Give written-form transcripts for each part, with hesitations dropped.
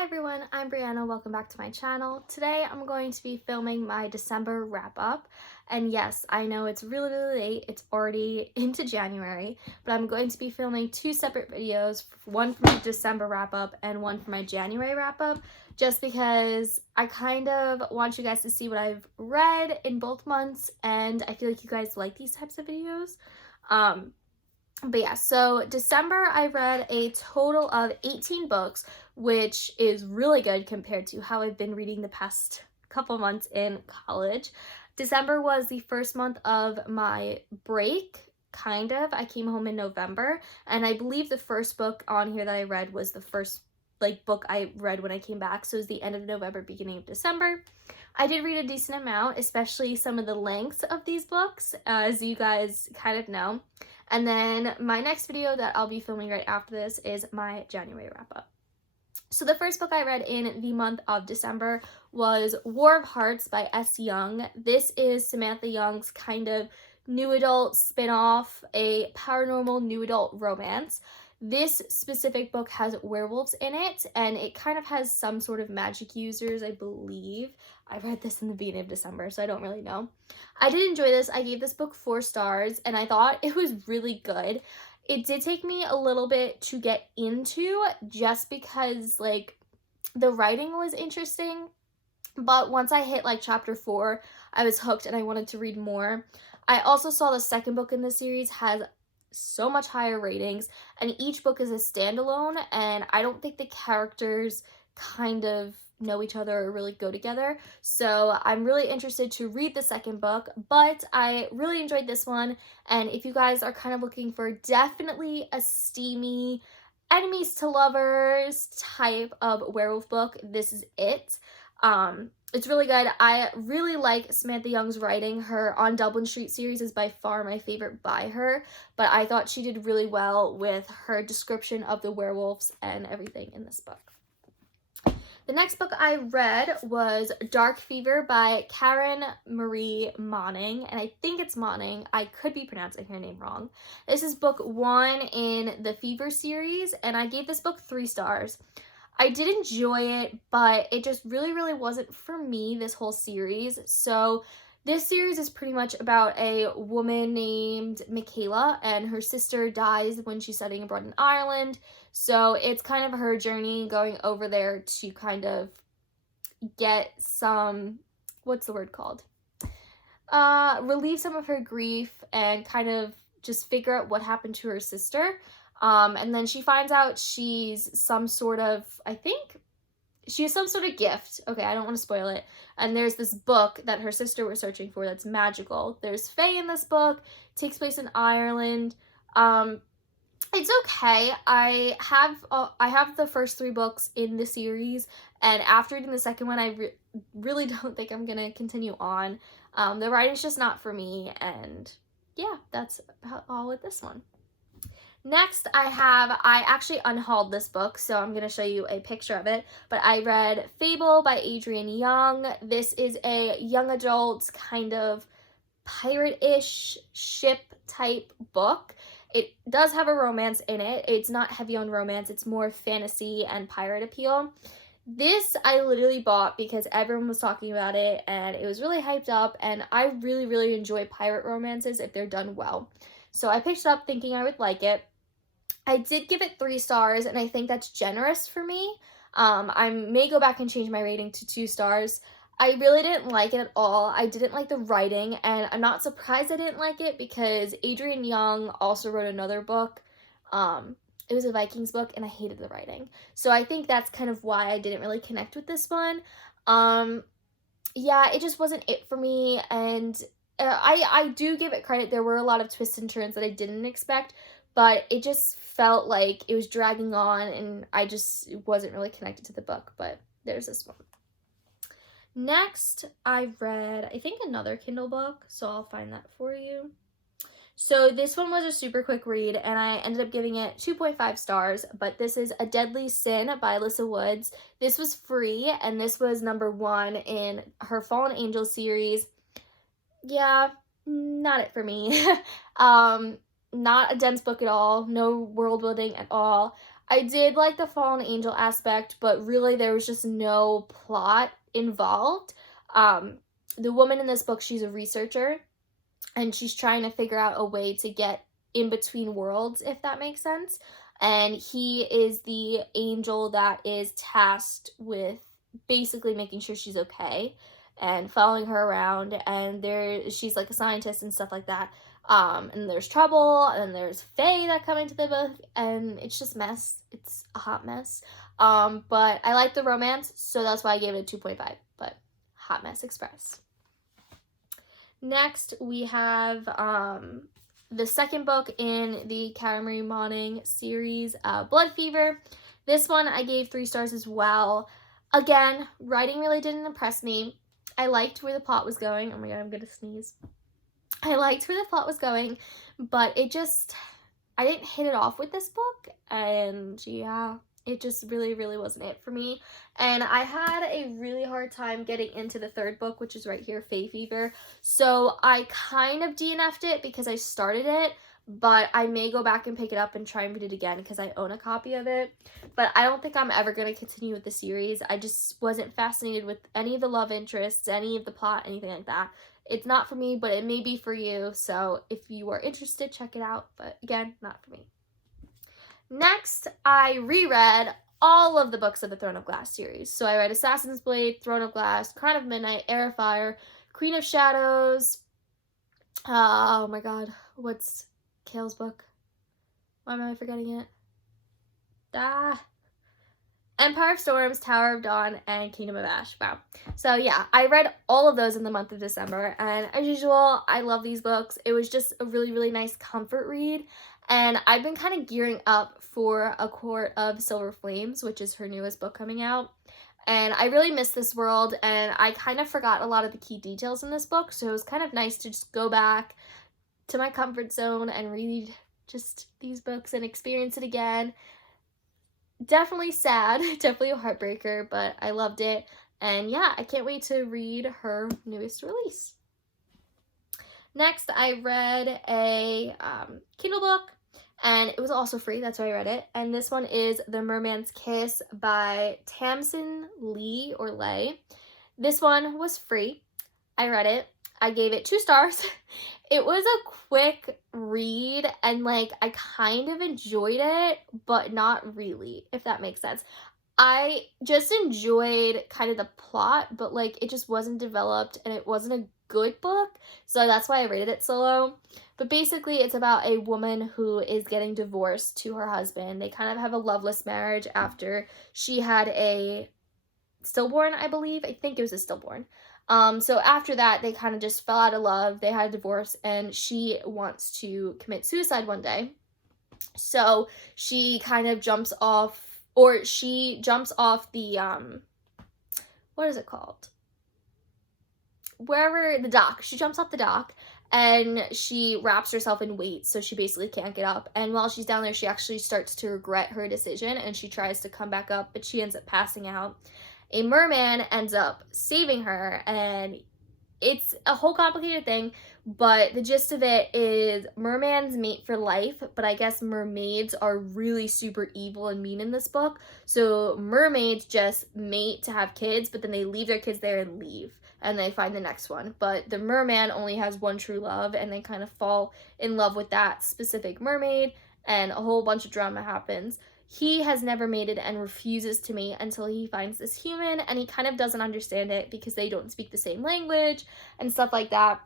Hi everyone, I'm Brianna. Welcome back to my channel. Today I'm going to be filming my December wrap up. And yes, I know it's really late. It's already into January, but I'm going to be filming two separate videos, one for my December wrap up and one for my January wrap up, just because I kind of want you guys to see what I've read in both months, and I feel like you guys like these types of videos. But yeah, so December I read a total of 18 books, which is really good compared to how I've been reading the past couple months in college. December was the first month of my break, kind of. I came home in November, and I believe the first book on here that I read was the first book I read when I came back, so it was the end of November, beginning of December. I did read a decent amount, especially some of the lengths of these books, as you guys kind of know. And then my next video that I'll be filming right after this is my January wrap-up. So the first book I read in the month of December was War of Hearts by S. Young. This is Samantha Young's kind of new adult spin-off, a paranormal new adult romance. This specific book has werewolves in it, and it kind of has some sort of magic users, I believe. I read this in the beginning of December, so I don't really know. I did enjoy this. I gave this book 4 stars, and I thought it was really good. It did take me a little bit to get into, just because, the writing was interesting, but once I hit, chapter 4, I was hooked and I wanted to read more. I also saw the second book in the series has so much higher ratings, and each book is a standalone, and I don't think the characters kind of know each other or really go together, so I'm really interested to read the second book. But I really enjoyed this one, and if you guys are kind of looking for definitely a steamy enemies to lovers type of werewolf book, this is it. It's really good. I really like Samantha Young's writing. Her On Dublin Street series is by far my favorite by her, but I thought she did really well with her description of the werewolves and everything in this book. The next book I read was Dark Fever by Karen Marie Monning, and I think it's Monning. I could be pronouncing her name wrong. This is book 1 in the Fever series, and I gave this book 3 stars. I did enjoy it, but it just really wasn't for me, this whole series. So this series is pretty much about a woman named Michaela, and her sister dies when she's studying abroad in Ireland. So it's kind of her journey going over there to kind of get some, what's the word called? Relieve some of her grief and kind of just figure out what happened to her sister. And then she finds out she's some sort of, I think, she has some sort of gift. Okay, I don't want to spoil it. And there's this book that her sister was searching for that's magical. There's fae in this book. It takes place in Ireland. It's okay. I have the first 3 books in the series, and after reading the second one, I really don't think I'm gonna continue on. The writing's just not for me, and yeah, that's about all with this one. Next, I actually unhauled this book, so I'm going to show you a picture of it, but I read Fable by Adrienne Young. This is a young adult kind of pirate-ish ship type book. It does have a romance in it. It's not heavy on romance. It's more fantasy and pirate appeal. This I literally bought because everyone was talking about it, and it was really hyped up, and I really enjoy pirate romances if they're done well. So I picked it up thinking I would like it. I did give it 3 stars, and I think that's generous for me. I may go back and change my rating to 2 stars. I really didn't like it at all. I didn't like the writing, and I'm not surprised I didn't like it because Adrienne Young also wrote another book. It was a Vikings book, and I hated the writing. So I think that's kind of why I didn't really connect with this one. Yeah, it just wasn't it for me, and I do give it credit. There were a lot of twists and turns that I didn't expect, but it just felt like it was dragging on, and I just wasn't really connected to the book. But there's this one. Next, I read, I think, another Kindle book, so I'll find that for you. So this one was a super quick read, and I ended up giving it 2.5 stars, but this is A Deadly Sin by Alyssa Woods. This was free, and this was number 1 in her Fallen Angels series. Yeah, not it for me. Not a dense book at all, no world building at all. I did like the fallen angel aspect, but really there was just no plot involved. Um, the woman in this book, she's a researcher, and she's trying to figure out a way to get in between worlds, if that makes sense. And he is the angel that is tasked with basically making sure she's okay and following her around. And she's like a scientist and stuff like that. And there's trouble, and then there's Fae that come into the book, and it's just mess. It's a hot mess. But I like the romance, so that's why I gave it a 2.5. But Hot Mess Express. Next, we have the second book in the Caramari Moning series, Blood Fever. This one I gave 3 stars as well. Again, writing really didn't impress me. I liked where the plot was going. Oh my god, I'm gonna sneeze. I liked where the plot was going, but I didn't hit it off with this book, and yeah, it just really, really wasn't it for me. And I had a really hard time getting into the third book, which is right here, Fae Fever. So I kind of DNF'd it because I started it, but I may go back and pick it up and try and read it again because I own a copy of it. But I don't think I'm ever going to continue with the series. I just wasn't fascinated with any of the love interests, any of the plot, anything like that. It's not for me, but it may be for you. So if you are interested, check it out. But again, not for me. Next, I reread all of the books of the Throne of Glass series. So I read Assassin's Blade, Throne of Glass, Crown of Midnight, Heir of Fire, Queen of Shadows. Oh my god, what's Kale's book? Why am I forgetting it? Empire of Storms, Tower of Dawn, and Kingdom of Ash. Wow. So yeah, I read all of those in the month of December, and as usual, I love these books. It was just a really, really nice comfort read, and I've been kind of gearing up for A Court of Silver Flames, which is her newest book coming out. And I really missed this world, and I kind of forgot a lot of the key details in this book, so it was kind of nice to just go back to my comfort zone and read just these books and experience it again. Definitely sad, definitely a heartbreaker, but I loved it. And yeah, I can't wait to read her newest release. Next, I read a Kindle book, and it was also free, that's why I read it. And this one is The Mermaids Kiss by Tamsin Lee or Lay. This one was free. I read it. I gave it 2 stars. It was a quick read, and like I kind of enjoyed it, but not really, if that makes sense. I just enjoyed kind of the plot, but like it just wasn't developed, and it wasn't a good book, so that's why I rated it so low. But basically it's about a woman who is getting divorced to her husband. They kind of have a loveless marriage after she had a stillborn, I believe. I think it was a stillborn. So after that, they kind of just fell out of love. They had a divorce, and she wants to commit suicide one day. So she kind of jumps off the, what is it called? Wherever, the dock. She jumps off the dock, and she wraps herself in weights, so she basically can't get up. And while she's down there, she actually starts to regret her decision, and she tries to come back up, but she ends up passing out. A merman ends up saving her, and it's a whole complicated thing, but the gist of it is mermans mate for life, but I guess mermaids are really super evil and mean in this book. So mermaids just mate to have kids, but then they leave their kids there and leave, and they find the next one. But the merman only has one true love, and they kind of fall in love with that specific mermaid, and a whole bunch of drama happens. He has never mated and refuses to mate until he finds this human, and he kind of doesn't understand it because they don't speak the same language and stuff like that.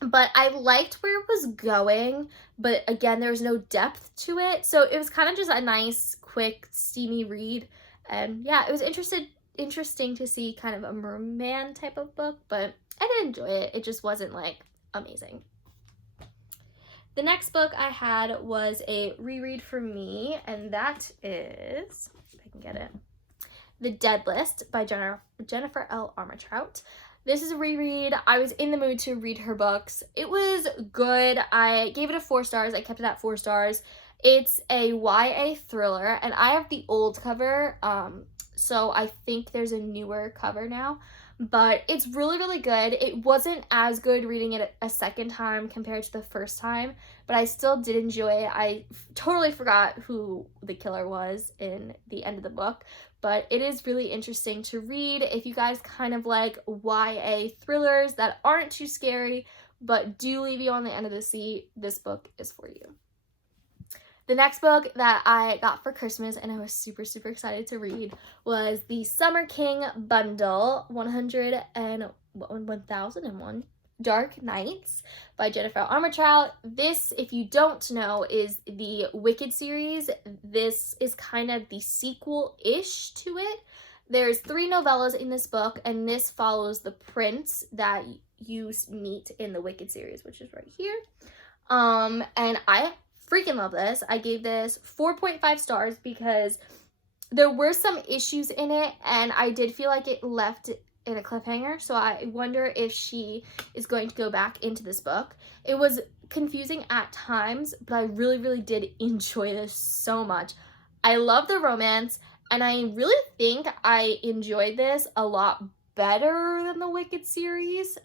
But I liked where it was going, but again, there was no depth to it. So it was kind of just a nice, quick, steamy read. And yeah, it was interesting to see kind of a merman type of book, but I did enjoy it. It just wasn't like amazing. The next book I had was a reread for me, and that is, if I can get it, The Dead List by Jennifer L. Armentrout. This is a reread. I was in the mood to read her books. It was good. I gave it a 4 stars. I kept it at 4 stars. It's a YA thriller, and I have the old cover, so I think there's a newer cover now, but it's really, really good. It wasn't as good reading it a second time compared to the first time, but I still did enjoy it. I totally forgot who the killer was in the end of the book, but it is really interesting to read if you guys kind of like YA thrillers that aren't too scary but do leave you on the end of the seat. This book is for you. The next book that I got for Christmas and I was super, super excited to read was the Summer King bundle, 1001 Dark Nights by Jennifer Armentrout. This, if you don't know, is the Wicked series. This is kind of the sequel-ish to it. There's 3 novellas in this book, and this follows the prince that you meet in the Wicked series, which is right here. And I freaking love this. I gave this 4.5 stars because there were some issues in it and I did feel like it left in a cliffhanger, so I wonder if she is going to go back into this book. It was confusing at times, but I really, really did enjoy this so much. I love the romance, and I really think I enjoyed this a lot better than the Wicked series.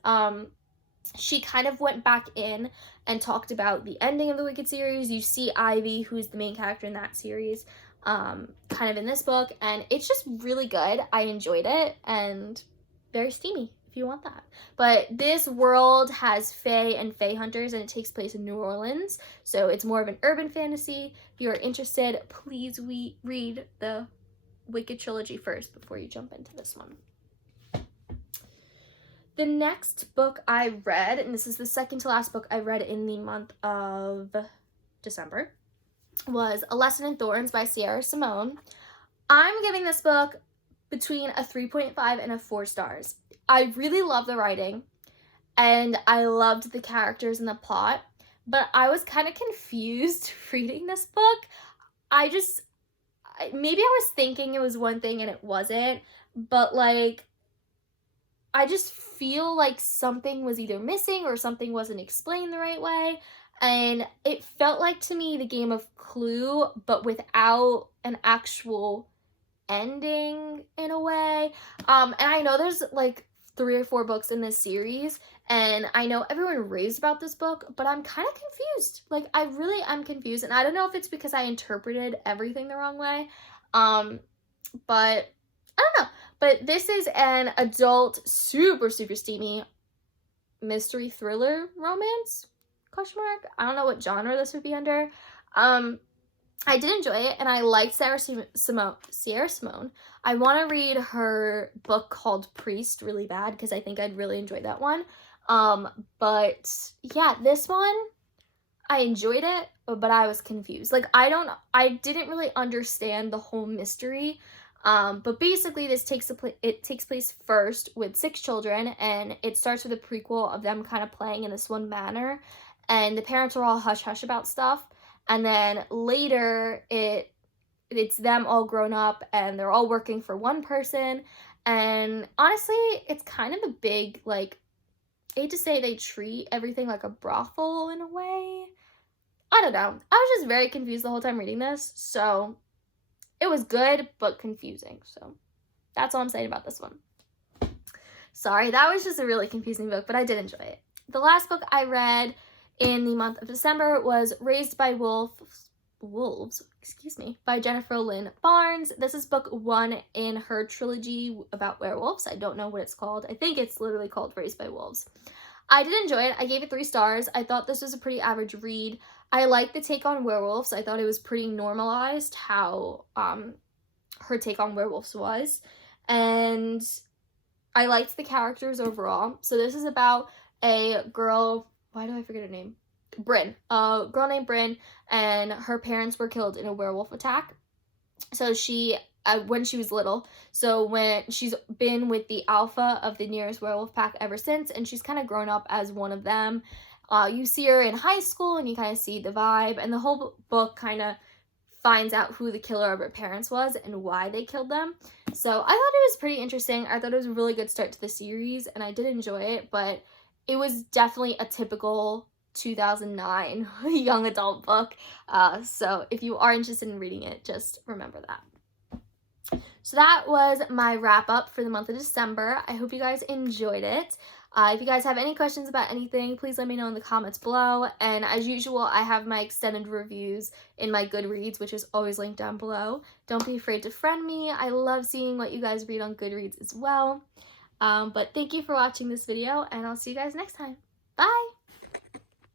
She kind of went back in and talked about the ending of the Wicked series. You see Ivy, who's the main character in that series, kind of in this book, and it's just really good. I enjoyed it, and very steamy if you want that. But this world has fae and fae hunters, and it takes place in New Orleans, so it's more of an urban fantasy. If you're interested, please read the Wicked trilogy first before you jump into this one. The next book I read, and this is the second to last book I read in the month of December, was A Lesson in Thorns by Sierra Simone. I'm giving this book between a 3.5 and a 4 stars. I really love the writing, and I loved the characters and the plot, but I was kind of confused reading this book. Maybe I was thinking it was one thing and it wasn't, but like, I just feel like something was either missing or something wasn't explained the right way. And it felt like to me the game of Clue, but without an actual ending in a way. And I know there's like 3 or 4 books in this series, and I know everyone raves about this book, but I'm kind of confused. Like, I really am confused, and I don't know if it's because I interpreted everything the wrong way. But I don't know. But this is an adult, super, super steamy mystery thriller romance, ? I don't know what genre this would be under. I did enjoy it, and I liked Sierra Simone. I want to read her book called Priest really bad because I think I'd really enjoy that one. But yeah, this one, I enjoyed it, but I was confused. Like, I didn't really understand the whole mystery. But basically this takes place first with 6 children, and it starts with a prequel of them kind of playing in this one manor, and the parents are all hush-hush about stuff, and then later it's them all grown up, and they're all working for one person, and honestly, it's kind of a big, like, I hate to say they treat everything like a brothel in a way. I don't know. I was just very confused the whole time reading this, so it was good, but confusing. So that's all I'm saying about this one. Sorry, that was just a really confusing book, but I did enjoy it. The last book I read in the month of December was Raised by Wolves, by Jennifer Lynn Barnes. This is book 1 in her trilogy about werewolves. I don't know what it's called. I think it's literally called Raised by Wolves. I did enjoy it. I gave it 3 stars. I thought this was a pretty average read. I liked the take on werewolves. I thought it was pretty normalized how her take on werewolves was. And I liked the characters overall. So this is about a girl, why do I forget her name? Bryn. A girl named Bryn, and her parents were killed in a werewolf attack. So she, when she was little, so when she's been with the alpha of the nearest werewolf pack ever since, and she's kind of grown up as one of them. You see her in high school, and you kind of see the vibe, and the whole book kind of finds out who the killer of her parents was and why they killed them. So I thought it was pretty interesting. I thought it was a really good start to the series, and I did enjoy it, but it was definitely a typical 2009 young adult book. So if you are interested in reading it, just remember that. So that was my wrap up for the month of December. I hope you guys enjoyed it. If you guys have any questions about anything, please let me know in the comments below. And as usual, I have my extended reviews in my Goodreads, which is always linked down below. Don't be afraid to friend me. I love seeing what you guys read on Goodreads as well. But thank you for watching this video, and I'll see you guys next time. Bye!